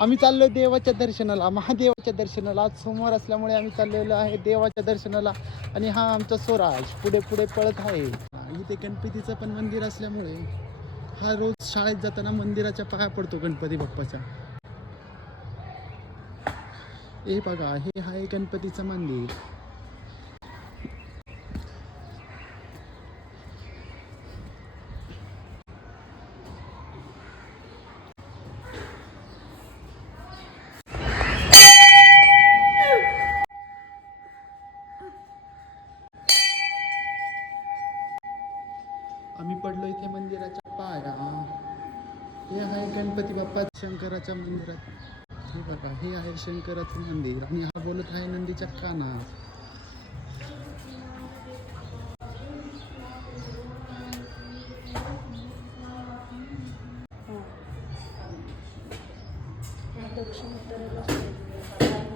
आम्ही चाललोय देवाच्या दर्शनाला, महादेवाच्या दर्शनाला. आज सोमवार असल्यामुळे आम्ही चाललेलो आहे देवाच्या दर्शनाला. आणि हा आमचा स्वराज पुढे पुढे पळत आहे. इथे गणपतीचं पण मंदिर असल्यामुळे हा रोज शाळेत जाताना मंदिराच्या पाया पडतो गणपती बाप्पाच्या. हे बघा, हे आहे गणपतीचं मंदिर. आम्ही पडलो इथे मंदिराच्या पाया. हे आहे गणपती बाप्पा शंकराच्या मंदिरात. हे बघा, हे आहे शंकराचं मंदिर आणि हा बोलत आहे नंदीच्या कानात. दक्षिण उत्तरेला